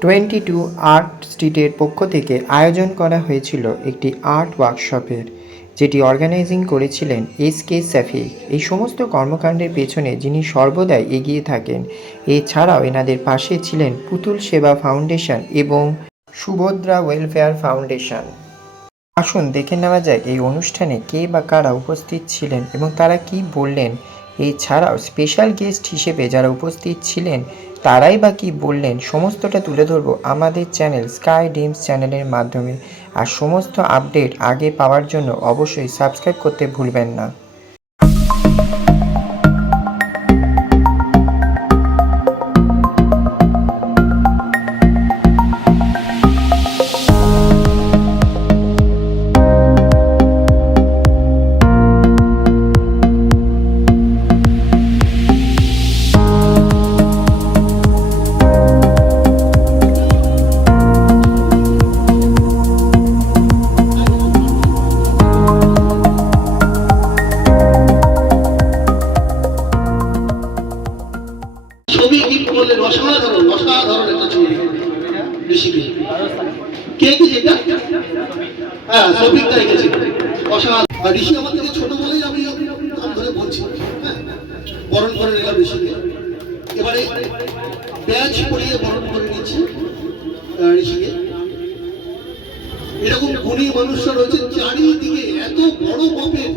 22 art স্ট্রিটের পক্ষ থেকে আয়োজন করা হয়েছিল একটি আর্ট ওয়ার্কশপের, যেটি অর্গানাইজিং করেছিলেন এসকে শফিক। এই সমস্ত কর্মকাণ্ডের পেছনে যিনি সর্বদাই এগিয়ে থাকেন, এছাড়াও এনাদের পাশে ছিলেন পুতুল সেবা ফাউন্ডেশন এবং সুভদ্রা ওয়েলফেয়ার ফাউন্ডেশন। আসুন দেখে নেওয়া যাক এই অনুষ্ঠানে কে বা কারা উপস্থিত ছিলেন এবং তারা কি বললেন। এছাড়াও স্পেশাল গেস্ট হিসেবে যারা উপস্থিত ছিলেন তারাই বা কী বললেন, সমস্তটা তুলে ধরবো আমাদের চ্যানেল স্কাই ড্রিমস চ্যানেলের মাধ্যমে। আর সমস্ত আপডেট আগে পাওয়ার জন্য অবশ্যই সাবস্ক্রাইব করতে ভুলবেন না। ছবি গিফট করলেন, অসাধারণ অসাধারণ একটা ছবি ঋষিকে। কে এঁকেছে এটা? হ্যাঁ, শফিক দা এঁকেছে, অসাধারণ। আর ঋষি আমার থেকে ছোট বলেই আমি নাম ধরে বলছি। হ্যাঁ, বরণ করে নিলাম ঋষিকে। এবারে ব্যাচ পরিয়ে বরণ করে নিচ্ছে ঋষিকে। এরকম গুণী মানুষরা রয়েছে চারিদিকে, এত বড় মাপের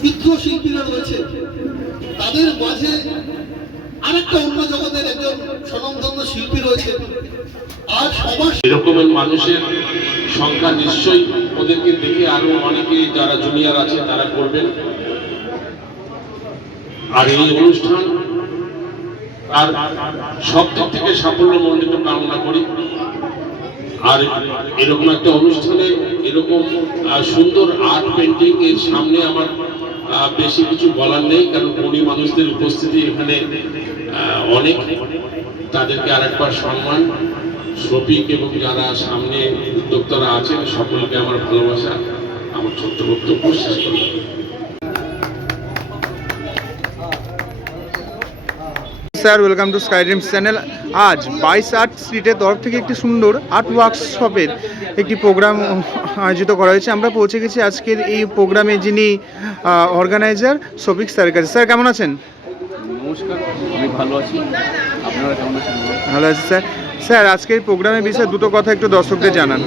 চিত্রশিল্পীরা রয়েছে, তাদের মাঝে আরেকটা অন্য জগতের একজন স্বনামধন্য শিল্পী রয়েছে। আর সবার এরকমের মানুষের সংখ্যা নিশ্চয়ই ওদেরকে দেখে আরো অনেকে যারা জুনিয়র আছে তারা করবেন। আর এই অনুষ্ঠান আর সব দিক থেকে সাফল্য মণ্ডিত কামনা করি। আর এরকম একটা অনুষ্ঠানে এরকম সুন্দর আর্ট পেন্টিং এর সামনে আমার বেশি কিছু বলার নেই, কারণ গুণী মানুষদের উপস্থিতি এখানে অনেক। তাদেরকে আরেকবার সম্মান। শফিক এবং যারা সামনে উদ্যোক্তারা আছেন সকলকে আমার ভালোবাসা। আমার ছোট্ট বক্তব্য শেষ করলাম। Sir, welcome to Sky Dreams channel. আজ 22 আর্ট স্ট্রিটের তরফ থেকে একটি সুন্দর আর্ট ওয়ার্কশপের একটি প্রোগ্রাম আয়োজিত করা হয়েছে। আমরা পৌঁছে গেছি আজকের এই প্রোগ্রামে, যিনি অর্গানাইজার শফিক স্যারের কাছে। স্যার, কেমন আছেন? নমস্কার, আমি ভালো আছি। আপনারা কেমন আছেন? ভালো আছি স্যার। স্যার, আজকের প্রোগ্রামের বিষয়ে দুটো কথা একটু দর্শকদের জানান।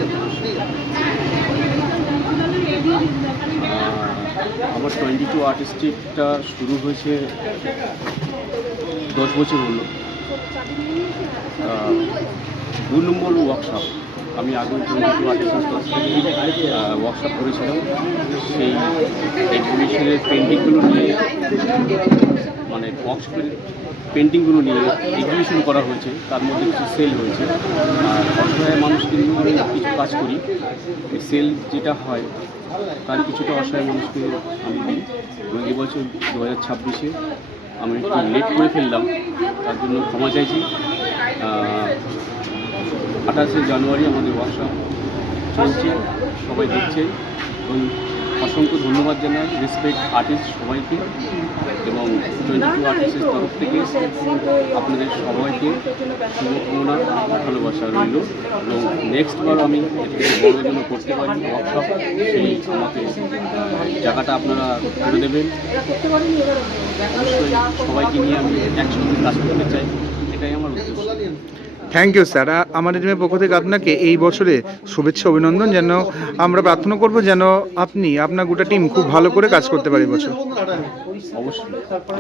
আমার 22 আর্ট স্ট্রিটটা শুরু হয়েছে 10 বছর হলো। 2 নম্বর ওয়ার্কশপ। আমি আগে 22 আর্ট স্ট্রিট ওয়ার্কশপ করেছিলাম। সেই এক্সিবিশনের পেন্টিংগুলো নিয়ে, মানে ওয়ার্কশপের পেন্টিংগুলো নিয়ে এক্সিবিশন করা হয়েছে, তার মধ্যে কিছু সেল হয়েছে। আর অসহায় মানুষকে নিয়ে আমি কিছু কাজ করি। এই সেল যেটা হয় তার কিছুটা অসহায় মানুষকে আমি দিই। এবং এবছর 2026-এ আমি একটু লেট করে ফেললাম, তার জন্য ক্ষমা চাইছি। 28শে জানুয়ারি আমাদের ওয়ার্কশপ চলছে, সবাই দেখছে। এবং অসংখ্য ধন্যবাদ জানাই রেসপেক্ট আর্টিস্ট সবাইকে, এবং 22 আর্টিস্টের তরফ থেকে আপনাদের সবাইকে শুভকামনা, ভালোবাসা রইল। এবং নেক্সট বার আমি বড় জন্য করতে পারি ওয়ার্কশপ, সেই আমাকে জায়গাটা আপনারা করে দেবেন। অবশ্যই সবাইকে নিয়ে আমি একসঙ্গে কাজ করতে চাই, এটাই আমার উদ্দেশ্য। Thank you sir. আমাদের টিমের পক্ষ থেকে আপনাকে এই বছরে শুভেচ্ছা, অভিনন্দন। যেন আমরা প্রার্থনা করব যেন আপনি আপনার গোটা টিম খুব ভালো করে কাজ করতে পারে বছর। অবশ্যই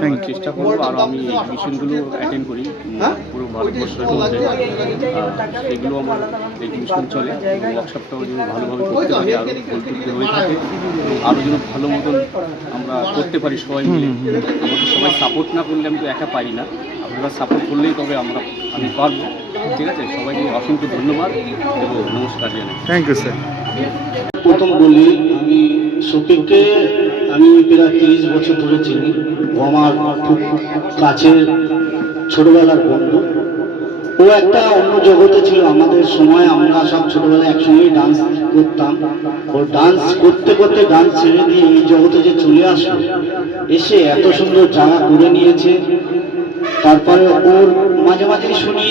আমি চেষ্টা করবো। আর আমি এক্সিবিশনগুলো অ্যাটেন্ড করি পুরো ভারতবর্ষের মধ্যে, সেগুলো আমার এক্সিবিশন চলে। ওয়ার্কশপটাও যেন ভালোভাবে করতে পারি, আরও ভুলটুটি হয়ে থাকে, আরও যেন ভালো মতন আমরা করতে পারি সবাই মিলে। আমাকে সবাই সাপোর্ট না করলে আমি তো একা পারি না, আপনারা সাপোর্ট করলেই তবে আমি পারবো। ঠিক আছে, সবাইকে অসংখ্য ধন্যবাদ এবং নমস্কার জানাই। Thank you sir. প্রথম বলি, আমি শফিককে আমি প্রায় 30 বছর ধরে চিনি। ও আমার খুব কাছের ছোটবেলার বন্ধু। ও একটা অন্য জগতে ছিল আমাদের সময়। আমরা সব ছোটবেলায় একসঙ্গেই ডান্স করতাম। ও ডান্স করতে করতে ডান্স ছেড়ে দিয়ে এই জগতে যে চলে আসলো, এসে এত সুন্দর জায়গা করে নিয়েছে। তারপরে ওর মাঝে মাঝে শুনি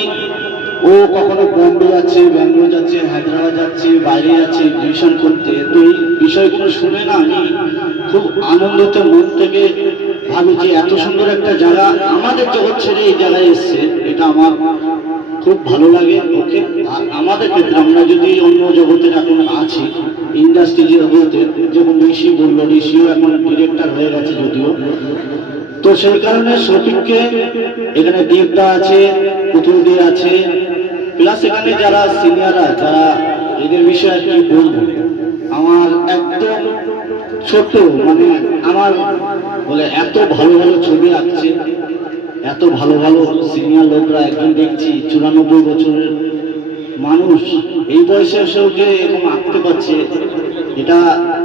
ও ও কখনো বম্বে যাচ্ছে, ব্যাঙ্গালোর যাচ্ছে, হায়দ্রাবাদ যাচ্ছে, বাইরে যাচ্ছে এক্সিবিশন করতে। তো এই বিষয়গুলো শুনে না আমি খুব আনন্দিত মন থেকে ভাবি যে এত সুন্দর একটা জায়গা আমাদের জগৎ ছেড়ে এই জায়গায় এসছে, এটা আমার খুব ভালো লাগে ওকে। আর আমাদের ক্ষেত্রে আমরা যদি অন্য জগতের এখন আছি, ইন্ডাস্ট্রি জগতে, যেমন ঋষি বললো, ঋষিও এখন ডিরেক্টর হয়ে গেছে যদিও, তো সেই কারণে শফিককে এখানে দেবদা আছে, পুতুল দিয়ে আছে, প্লাস এখানে যারা সিনিয়ররা, যারা এদের বিষয়ে কি বলবো, আমার একদম ছোট মানে আমার বলে এত ভালো ভালো ছবি আঁকছে, এত ভালো ভালো সিনিয়র লোকরা, একজন দেখছি 94 বছরের মানুষ এই বয়সে এসেও যে এরকম আঁকতে পারছে, এটা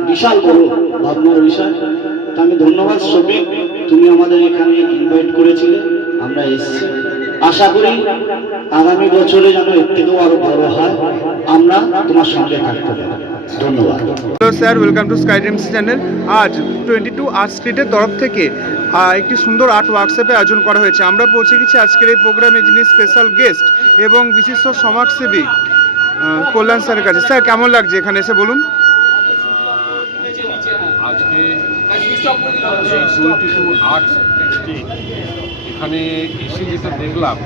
বিশাল বড় ভাবনার বিষয়। তা আমি ধন্যবাদ শফিক, তুমি আমাদের এখানে ইনভাইট করেছিলে, আমরা এসেছি। আশা করি আগামী বছরে যেন এর থেকেও আরো বড় হয়, আমরা তোমার সঙ্গে থাকতে পারি। ধন্যবাদ। Hello sir, welcome to Sky Dreams channel. আজ 22 আর্ট স্ট্রিটের তরফ থেকে একটি সুন্দর আর্ট ওয়ার্কশপে আয়োজন করা হয়েছে। আমরা পৌঁছে গেছি আজকের এই প্রোগ্রামে, যিনি স্পেশাল গেস্ট এবং বিশিষ্ট সমাজসেবী কল্যাণ স্যারের কাছে। স্যার, কেমন লাগছে এখানে এসে বলুন? আজকে এই 22 আর্টস স্ট্রিট এখানে এসে যেটা দেখলাম,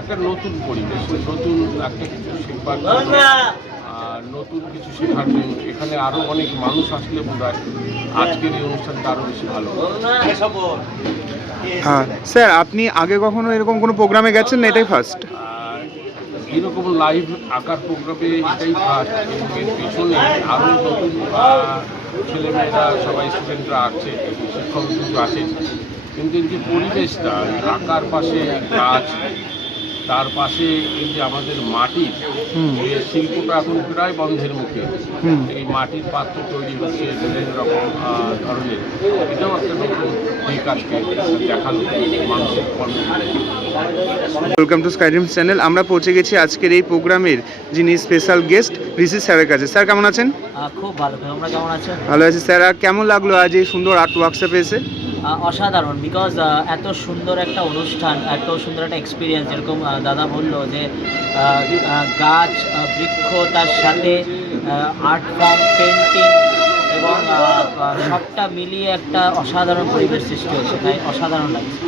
একটা নতুন পরিবেশ, নতুন একটা কিছু শেখার জন্য, নতুন কিছু শেখার জন্য এখানে আরও অনেক মানুষ আসলে বোধহয় আজকের এই অনুষ্ঠানটা আরও বেশি ভালো। হ্যাঁ স্যার, আপনি আগে কখনো এরকম কোনো প্রোগ্রামে গেছেন না এটাই ফার্স্ট? এইরকম লাইভ আঁকার প্রোগ্রামে এটাই ফার্স্ট, এবং এর পিছনে আরও নতুন ছেলেমেয়েরা, সবাই স্টুডেন্টরা আছে, শিক্ষক কিন্তু আছেন, কিন্তু এই যে পরিবেশটা, আঁকার পাশে গাছ, তার পাশে এই যে আমাদের মাটির যে শিল্পটা এখন প্রায় বন্ধের মুখে, এই মাটির পাত্র তৈরি হচ্ছে বিভিন্ন রকম ধরনের, এটাও একটা নতুন দিক আজকে দেখালো মানুষের কর্ম। Welcome to Sky Dreams channel. আমরা পৌঁছে গেছি আজকের এই প্রোগ্রামের যিনি স্পেশাল গেস্ট ঋষি স্যারের কাছে। স্যার, কেমন আছেন? খুব ভালো। তোমরা কেমন আছো? ভালো আছি স্যার। আর কেমন লাগলো আজ এই সুন্দর আর্ট ওয়ার্কশপে এসে? অসাধারণ, বিকজ এত সুন্দর একটা অনুষ্ঠান, এত সুন্দর একটা এক্সপিরিয়েন্স, যেরকম দাদা বললো যে গাছ, বৃক্ষ, তার সাথে আর্ট ফর্ম, পেন্টিং এবং সবটা মিলিয়ে একটা অসাধারণ পরিবেশ সৃষ্টি হচ্ছে, তাই অসাধারণ লাগছে।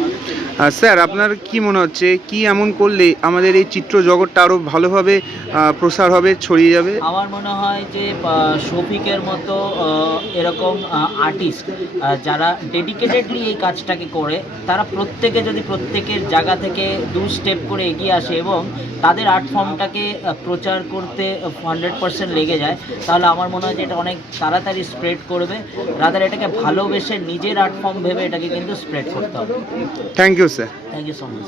স্যার, আপনার কি মনে হচ্ছে কি এমন করলে আমাদের এই চিত্র জগৎটা আরও ভালোভাবে প্রসার হবে, ছড়িয়ে যাবে? আমার মনে হয় যে শফিকের মতো এরকম আর্টিস্ট যারা ডেডিকেটেডলি এই কাজটাকে করে, তারা প্রত্যেকে যদি প্রত্যেকের জায়গা থেকে 2 স্টেপ করে এগিয়ে আসে এবং তাদের আর্ট ফর্মটাকে প্রচার করতে 100% লেগে যায়, তাহলে আমার মনে হয় যে এটা অনেক তাড়াতাড়ি স্প্রেড করবে। রাদার এটাকে ভালোবেসে নিজের আর্ট ফর্ম ভেবে এটাকে কিন্তু স্প্রেড করতে হবে। Thank you sir. Thank you so much.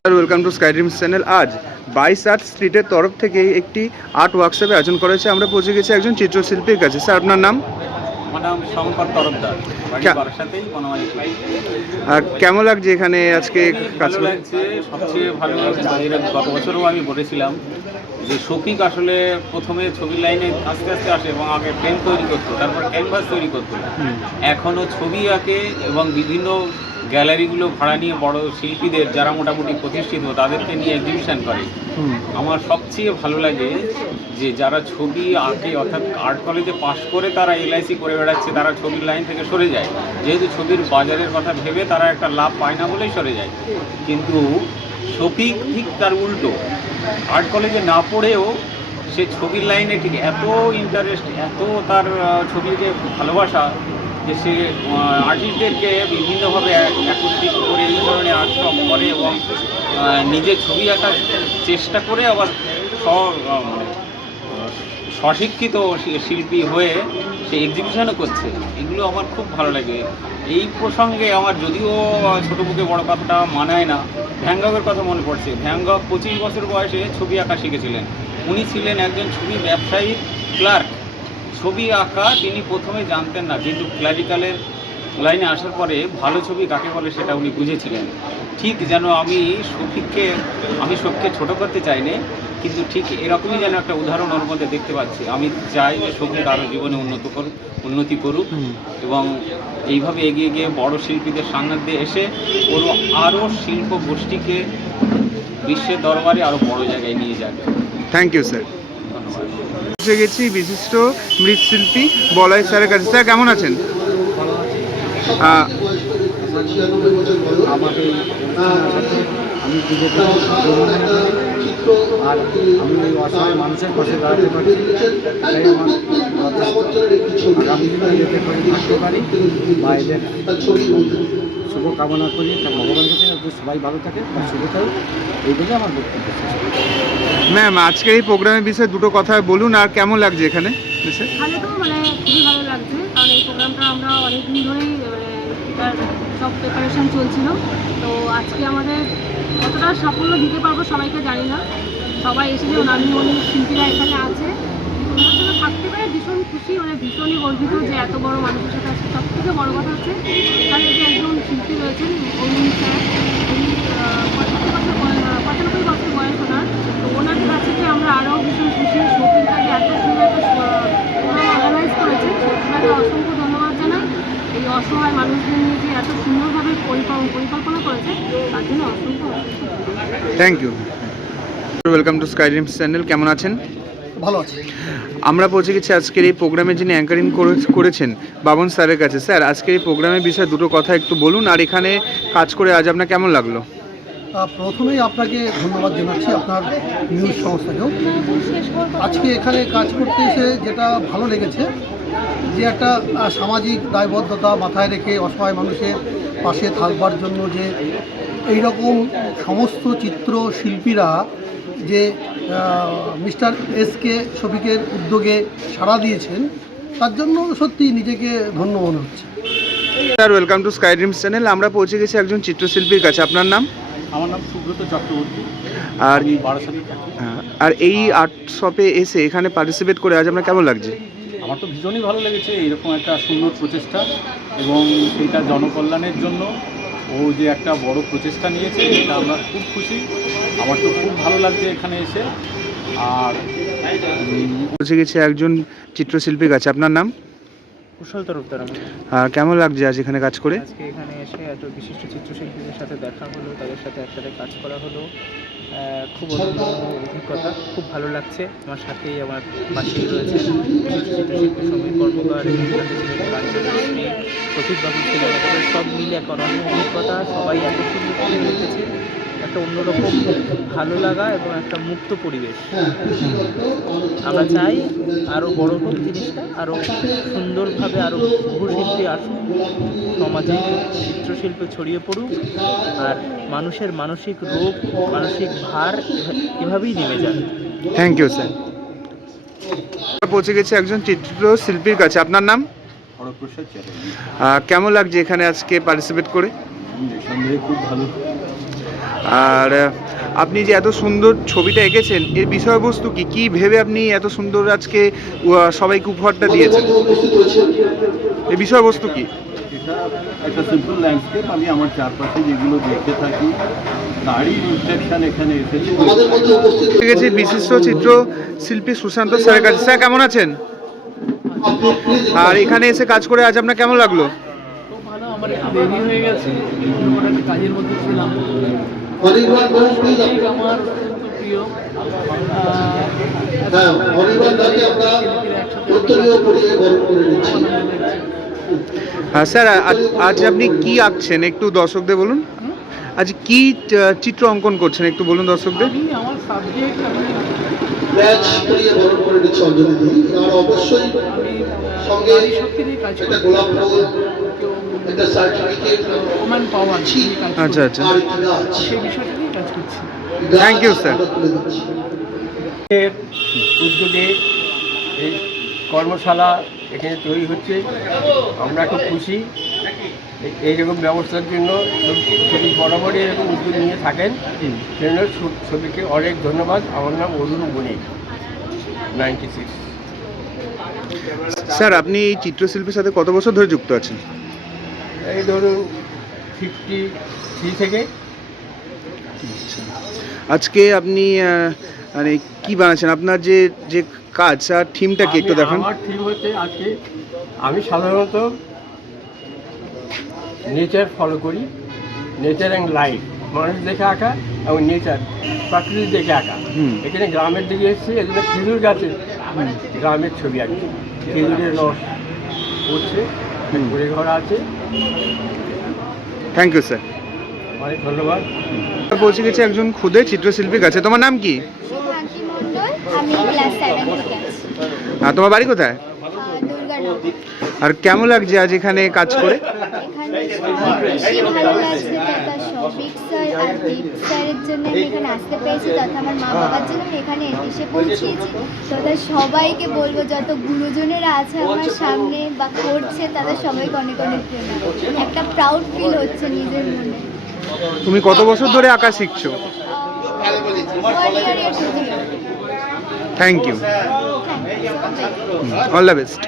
Sir, welcome to Sky Dreams channel. আজ 22 আর্ট স্ট্রিটের তরফ থেকে একটি আর্ট ওয়ার্কশপে আয়োজন করা হয়েছে। আমরা পৌঁছে গেছি একজন চিত্রশিল্পীর কাছে। স্যার, আপনার নাম? আমার নাম শঙ্কর তরফদার, বাড়ি বারাসাতেই, বনমালী। আর কেমন লাগছে এখানে আজকে কাজ ভালো করে? লাগছে, সবচেয়ে ভালো এর গত বছরও আমি বলেছিলাম যে শফিক আসলে প্রথমে ছবির লাইনে আস্তে আস্তে আসে এবং আগে পেন তৈরি করতো, তারপর ক্যানভাস তৈরি করতো, এখনও ছবি আঁকে এবং বিভিন্ন গ্যালারিগুলো ভাড়া নিয়ে বড় শিল্পীদের যারা মোটামুটি প্রতিষ্ঠিত তাদেরকে নিয়ে এক্সিবিশন করে। আমার সবচেয়ে ভালো লাগে যে যারা ছবি আঁকে, অর্থাৎ আর্ট কলেজে পাশ করে তারা এলআইসি করে বেড়াচ্ছে, তারা ছবির লাইন থেকে সরে যায়, যেহেতু ছবির বাজারের কথা ভেবে তারা একটা লাভ পায় না বলেই সরে যায়। কিন্তু শফিক ঠিক তার উল্টো, আর্ট কলেজে না পড়েও সে ছবির লাইনে ঠিক এত ইন্টারেস্ট, এত তার ছবির যে ভালোবাসা, যে সে আর্টিস্টদেরকে বিভিন্নভাবে একত্রিত করে এই ধরনের আর্ট ফর্ম করে এবং নিজের ছবি আঁকার চেষ্টা করে আবার স্বশিক্ষিত শিল্পী হয়ে সে এক্সিবিশনও করছে। এগুলো আমার খুব ভালো লাগে। এই প্রসঙ্গে আমার যদিও ছোটো মুখে বড় কথাটা মানায় না, ভ্যান গগের কথা মনে পড়ছে। ভ্যান গগ 25 বছর বয়সে ছবি আঁকা শিখেছিলেন। উনি ছিলেন একজন ছবি ব্যবসায়ীর ক্লার্ক। ছবি আঁকা তিনি প্রথমে জানতেন না, কিন্তু ক্লারিক্যালের লাইনে আসার পরে ভালো ছবি কাকে বলে সেটা উনি বুঝেছিলেন। ঠিক যেন আমি শফিককে ছোটো করতে চাইনি, কিন্তু ঠিক এরকমই যেন একটা উদাহরণ ওর মধ্যে দেখতে পাচ্ছি। আমি চাই যে শফিক আরও জীবনে উন্নতি করুক এবং এইভাবে এগিয়ে গিয়ে বড় শিল্পীদের সান্নিধ্যে এসে ওর আরও শিল্প গোষ্ঠীকে বিশ্বের দরবারে আরও বড় জায়গায় নিয়ে যাবে। Thank you sir. ধন্যবাদ। এসে গেছি বিশিষ্ট মৃৎশিল্পী বলয় স্যারের কাছে। স্যার কেমন আছেন? আমাকে আমি পুজোতে আর আমি ওই অসহায় মানুষের পাশে দাঁড়াতে পারি, এটাই আমার আগামী দিনে যেতে পারি, থাকতে পারি বা এদের শুভকামনা করি। তা ভগবানের কাছে যাতে সবাই ভালো থাকে বা শুভ থাকে, এই বলে আমার বক্তব্য। ম্যাম, আজকের এই প্রোগ্রামের বিষয়ে দুটো কথা বলুন, আর কেমন লাগছে এখানে এসে? এখানে তো মানে খুবই ভালো লাগছে, কারণ এই প্রোগ্রামটা আমরা অনেক দিন ধরেই এটার সব প্রিপারেশন চলছিল। তো আজকে আমাদের কতটা সাফল্য দিতে পারবো সবাইকে জানি না, সবাই এসেছে, নামি অনেক শিল্পীরা এখানে আছে, ওনার সঙ্গে থাকতে পারে ভীষণ খুশি, মানে ভীষণই গর্বিত যে এত বড় মানুষের সাথে আছে। সব থেকে বড় কথা হচ্ছে এখানে যে একজন শিল্পী রয়েছেন অরুণ স্যার, উনি 95 বছর বয়স ওনার। তো ওনার কাছে যে আমরা আরও ভীষণ খুশি, শৌখিনটাকে এত সুন্দর একটা প্রোগ্রাম অর্গানাইজ করেছে, ওনাকে অসংখ্য ধন্যবাদ জানাই। এই অসহায় মানুষদের নিয়ে যে এত সুন্দরভাবে পরিকল্পনা করেছে, তার জন্য অসংখ্য thank you. Welcome to Sky Dreams channel. কেমন আছেন? ভালো আছে। আমরা পৌঁছে গেছি আজকের এই প্রোগ্রামে যিনি অ্যাঙ্কারিং করেছেন বাবন স্যারের কাছে। স্যার, আজকের এই প্রোগ্রামের বিষয়ে দুটো কথা একটু বলুন, আর এখানে কাজ করে আজ আপনার কেমন লাগলো? প্রথমেই আপনাকে ধন্যবাদ জানাচ্ছি, আপনার নিউজ সংস্থাকেও। আজকে এখানে কাজ করতে এসে যেটা ভালো লেগেছে, যে একটা সামাজিক দায়বদ্ধতা মাথায় রেখে অসহায় মানুষের পাশে থাকবার জন্য যে এই রকম সমস্ত চিত্রশিল্পীরা যে মিস্টার এসকে শফিকের উদ্যোগে সাড়া দিয়েছেন, তার জন্য সত্যি নিজেকে ধন্য মনে হচ্ছে। Sir, welcome to Sky Dreams channel. আমরা পৌঁছে গেছি একজন চিত্রশিল্পীর কাছে। আপনার নাম? আমার নাম সুব্রত চক্রবর্তী, আর আমি বারাসাতে থাকি। আর এই আর্ট শপে এসে এখানে পার্টিসিপেট করে আজ আপনার কেমন লাগছে? আমার তো ভীষণই ভালো লেগেছে এরকম একটা সুন্দর প্রচেষ্টা, এবং সেইটা জনকল্যাণের জন্য ও যে একটা বড় প্রচেষ্টা নিয়েছে, এটা আমরা খুব খুশি। আমার তো খুব ভালো লাগছে এখানে এসে। আর পৌঁছে গেছি একজন চিত্রশিল্পীর কাছে। আপনার নাম? কুশল তরফদার আমার। কেমন লাগছে আজ এখানে কাজ করে? আজকে এখানে এসে এত বিশিষ্ট চিত্রশিল্পীদের সাথে দেখা হলো, তাদের সাথে একসাথে কাজ করা হলো, খুব অনন্য অভিজ্ঞতা, খুব ভালো লাগছে। আমার সাথেই আমার পাশেই রয়েছে বিশিষ্ট চিত্রশিল্পী সমীর কর্মকার, সাথে ছিলেন কাঞ্চন, প্রতীকবাবু ছিলেন। তাদের সব মিলে এক অনন্য অভিজ্ঞতা, সবাই এত সুন্দর করে লিখেছে, একটা অন্যরকম ভালো লাগা এবং একটা মুক্ত পরিবেশ। আমরা চাই আরও বড় হোক জিনিসটা, আরও সুন্দরভাবে আরও বহু শিল্পী আসুক, সমাজে চিত্রশিল্পে ছড়িয়ে পড়ুক, আর মানুষের মানসিক রোগ, মানসিক ভার এভাবেই নেমে যাবে। Thank you sir. পৌঁছে গেছি একজন চিত্রশিল্পীর কাছে। আপনার নাম? হরপ্রসাদ চ্যাটার্জি। কেমন লাগছে এখানে আজকে পার্টিসিপেট করে? নিঃসন্দেহে খুব ভালো। আর আপনি যে এত সুন্দর ছবিটা এঁকেছেন, এর বিষয়বস্তু কি, কি ভেবে আপনি এত সুন্দর আজকে সবাইকে উপহারটা দিয়েছেন? এই বিষয়বস্তু কি? এটা একটা সিম্পল ল্যান্ডস্কেপ। আমি আমার চারপাশে যেগুলো দেখে থাকি তারই রিফ্লেকশন এখানে এসেছে। ঠিক আছে, বিশিষ্ট চিত্রশিল্পী সুশান্ত স্যারের কাছে। স্যার, কেমন আছেন? আর এখানে এসে কাজ করে আজ আপনার কেমন লাগলো? খুব ভালো। আমার একটু দেরি হয়ে গেছে, একটা কাজের মধ্যে ছিলাম। আমার প্রিয় স্যার, আজ আপনি কি আঁকছেন একটু দর্শকদের বলুন। আজ কি চিত্র অঙ্কন করছেন একটু বলুন দর্শকদের। আমি আমার সাবজেক্ট ব্যাচ করিয়ে বরণ করে নিচ্ছে অঞ্জলি দিই। আর অবশ্যই সঙ্গে একটা গোলাপ ফুল, একটা সার্টিফিকেট, ওমান পাওয়ার আচ্ছা আচ্ছা, আর কি গাছ, সেই বিষয়টা নিয়ে কাজ করছি। Thank you sir. উদ্যোগে এই কর্মশালা এখানে তৈরি হচ্ছে, আমরা খুব খুশি। এইরকম ব্যবস্থার জন্য ছবি বরাবরই এরকম উদ্যোগ নিয়ে থাকেন, সেজন্য ছবিকে অনেক ধন্যবাদ। আমার নাম অরুণ বণিক, 96। স্যার, আপনি এই চিত্রশিল্পীর সাথে কত বছর ধরে যুক্ত আছেন? এই ধরুন 53 থেকে। আজকে আপনি মানে কি বানাচ্ছেন? আপনার যে যে কাজ আর থিমটা কি একটু দেখান। আমার থিম হচ্ছে আজকে, আমি সাধারণত নেচার ফলো করি, নেচার অ্যান্ড লাইফ। মানুষ দেখে আঁকা এবং নেচার প্রাকৃতিক দেখে আঁকা। এখানে গ্রামের দিকে এসেছি, এখানে খেজুর গাছে গ্রামের ছবি আঁকছি, খেজুরের রস পড়ছে, ঘুরে ঘর আছে। থ্যাংক ইউ স্যার, অনেক ধন্যবাদ। পৌঁছে গেছে একজন খুদে চিত্রশিল্পীর কাছে। তোমার নাম কি? শুভাঙ্কি মণ্ডল, আমি ক্লাস 7 থেকে আছি। আর তোমার বাড়ি কোথায়? দুর্গানগর। আর কেমন লাগছে আজ এখানে কাজ করে? এখানে বেশি ভালো লাগছে তথা শফিক স্যার আর দীপ স্যারের জন্য আমি এখানে আসতে পেরেছি, তথা আমার মা বাবার জন্য আমি এখানে এসে পৌঁছিয়েছি। তথা সবাইকে বলবো, যত গুরুজনেরা আছে আমার সামনে বা করছে তাদের সবাইকে অনেক অনেক প্রণাম। একটা প্রাউড ফিল হচ্ছে নিজের মনে। তুমি কত বছর ধরে আঁকা শিখছো? 1 year to 2 year। Thank you, all the best.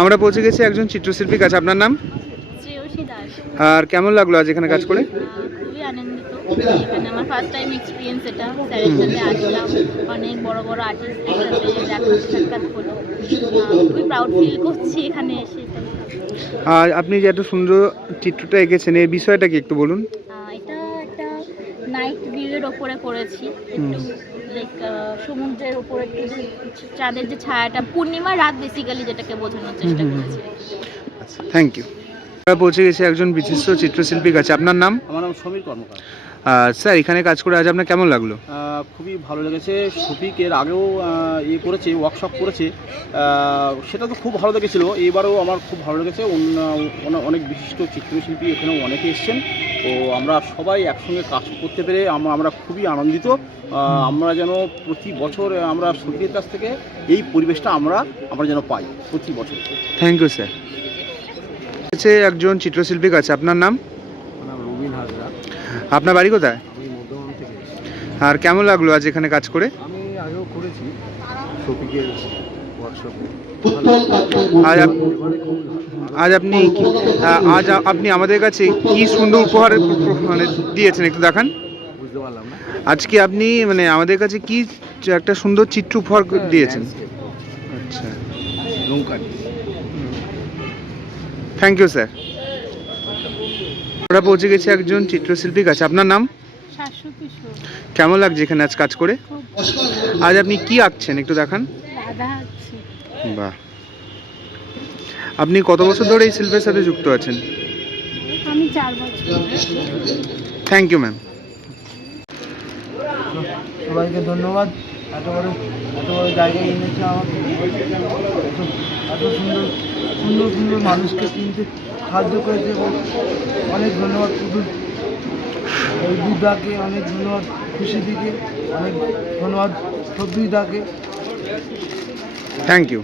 আমরা পৌঁছে গেছি একজন চিত্রশিল্পীর কাছে। আপনার নাম? শ্রেয়সী দাস। আর কেমন লাগলো আজ এখানে কাজ করে? খুবই আনন্দিত। এখানে আমার ফার্স্ট টাইম এক্সপিরিয়েন্স এটা। স্যারের সাথে আসলাম, অনেক বড় বড় আর্টিস্টদের সাথে সাক্ষাৎ হলো। খুবই প্রাউড ফিল করছি এখানে এসে। আর আপনি যে এত সুন্দর চিত্রটা এঁকেছেন, এই বিষয়টা কি একটু বলুন। এটা একটা নাইট ভিউয়ের ওপরে করেছি, একটু লাইক সমুদ্রের ওপরে একটু চাঁদের যে ছায়াটা, পূর্ণিমা রাত বেসিক্যালি যেটাকে বোঝানোর চেষ্টা করেছি। Thank you. আমরা পৌঁছে গেছি একজন বিশিষ্ট চিত্রশিল্পীর কাছে। আপনার নাম? আমার নাম সমীর কর্মকার। স্যার, এখানে কাজ করে আজ আপনার কেমন লাগলো? খুবই ভালো লেগেছে। শফিক এর আগেও করেছে, ওয়ার্কশপ করেছে, সেটা তো খুব ভালো লেগেছিল। এবারেও আমার খুব ভালো লেগেছে। অনেক বিশিষ্ট চিত্রশিল্পী এখানেও অনেকে এসেছেন। তো আমরা সবাই একসঙ্গে কাজ করতে পেরে আমরা খুবই আনন্দিত। আমরা যেন প্রতি বছর আমরা শফিকের কাছ থেকে এই পরিবেশটা আমরা যেন পাই প্রতি বছর। Thank you sir. আছে একজন চিত্রশিল্পীর কাছে। আপনার নাম? রবিন হাজরা। আপনার বাড়ি কোথায়? আমি মধ্যমান থেকে। আর কেমন লাগলো আজ এখানে কাজ করে? আমি আগেও করেছি শফিকের ওয়ার্কশপে। আজ আপনি আমাদের কাছে কি সুন্দর উপহার মানে দিয়েছেন, একটু দেখান। বুঝতে পারলাম না। আজকে আপনি মানে আমাদের কাছে কি একটা সুন্দর চিত্র উপহার দিয়েছেন। আচ্ছা, নৌকা। Thank you sir. আমরা পৌঁছে গেছি একজন চিত্রশিল্পীর কাছে। আপনার নাম? শাশ্বতী কিশোর। কেমন লাগছে এখানে আজ কাজ করে? আজ আপনি কি আঁকছেন, একটু দেখান। রাধা আছি। বাহ। আপনি কত বছর ধরে এই শিল্পের সাথে যুক্ত আছেন? আমি 4 বছর। Thank you ma'am. সবাইকে ধন্যবাদ। এত বড় জায়গায় এনেছে আমাকে, এত সুন্দর সুন্দর সুন্দর মানুষকে চিনতে সাহায্য করেছে এবং অনেক ধন্যবাদ। বুদ্ধাকে অনেক ধন্যবাদ, খুশি দিকে অনেক ধন্যবাদ, সব্বিদাকে। Thank you.